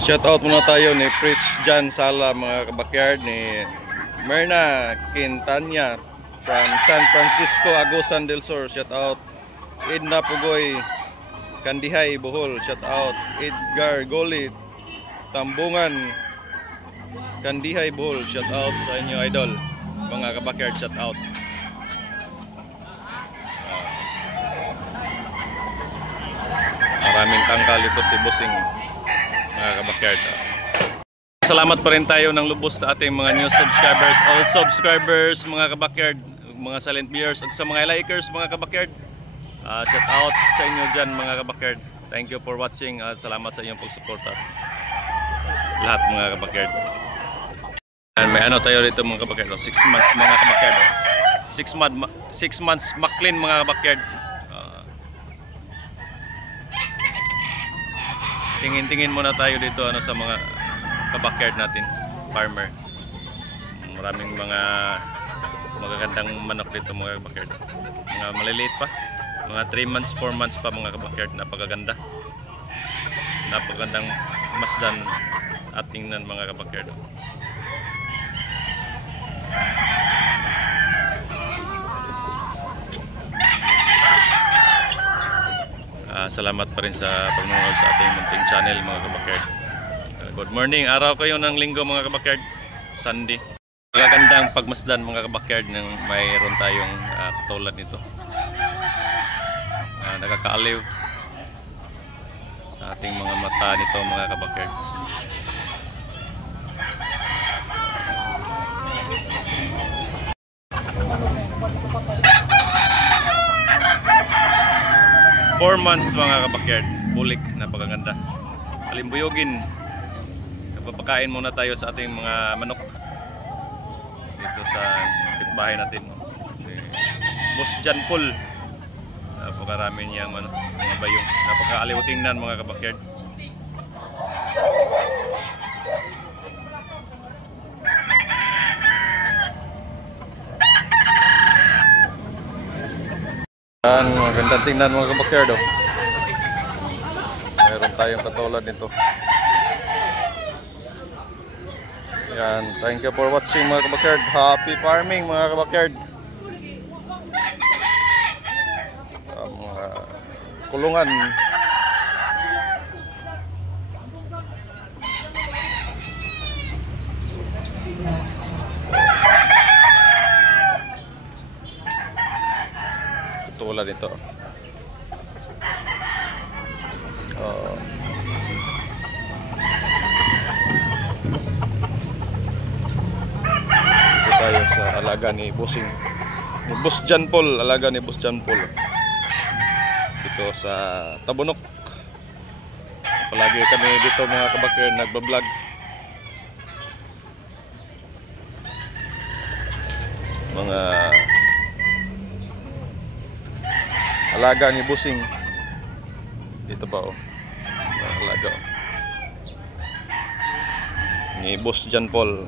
Shoutout muna tayo ni Fritz Jan Sala mga kabakyard, ni Merna Quintana from San Francisco, Agusan del Sur. Shoutout Edna Pugoy Kandihay, Bohol. Shoutout Edgar Goli Tambungan, Kandihay, Bohol. Shoutout sa inyo idol mga kabakyard. Shoutout. Maraming tangkal ito si Bossing mga kabakyard. Salamat pa rin tayo ng lubos sa ating mga new subscribers, all subscribers mga kabakyard, mga silent viewers, at sa mga likers mga kabakyard. Shout out sa inyo dyan mga kabakyard. Thank you for watching at salamat sa inyong pagsuporta lahat mga kabakyard. May ano tayo rito mga kabakyard, 6 months mga kabakyard, 6 months Maclean mga kabakyard. Tingin-tingin muna tayo dito ano sa mga kabakyard natin, farmer. Maraming mga magagandang manok dito mga kabakyard. Mga maliliit pa, mga 3 months, 4 months pa mga kabakyard. Napakaganda. Napakagandang masdan at tingnan mga kabakyard. Salamat pa rin sa pagmamahal sa ating munting channel mga kabakyard. Good morning, araw kayo ng linggo mga kabakyard, Sunday. Magagandang pagmasdan mga kabakyard ng mayroon tayong katulad nito. Nakakaaliw sa ating mga mata nito mga kabakyard. Four months mga kabakyard, bulik, napakaganda. Alimbuyogin. Napapakain muna tayo sa ating mga manok dito sa bahay natin. Boss Jan Paul, napakarami niyang mga bayong. Napakaaliw tingnan mga kabakyard. Magandang tingnan mga kabakyard. Meron tayong katulad nito. Yan, thank you for watching mga kabakyard. Happy farming mga kabakyard. Mga kulungan. Tulad nito. Dito tayo sa alaga ni Bossing, ni Boss Jan Paul, alaga ni Boss Jan Paul dito sa Tabunok. Palagi kami dito mga kabakyard nagbablog. Mga alaga ni Bossing dito ba alaga ni Boss Jan Paul.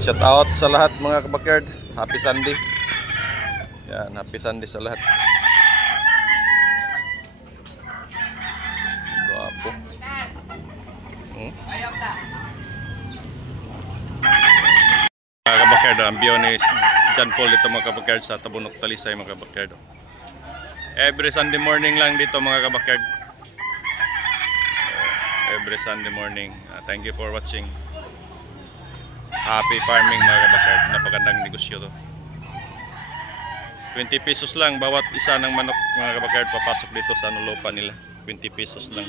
Shout out sa lahat mga kabakyard. Happy Sunday. Yan, happy Sunday sa lahat. Guwapo. Mga kabakyard, ang biyo ni Jan Paul dito mga kabakyard sa Tabunok, Talisay mga kabakyard. Every Sunday morning lang dito mga kabakyard. Every Sunday morning. Thank you for watching. Happy farming mga kabakyard. Napagandang negosyo to. 20 pesos lang bawat isa ng manok mga kabakyard papasok dito sa lupa nila. 20 pesos lang.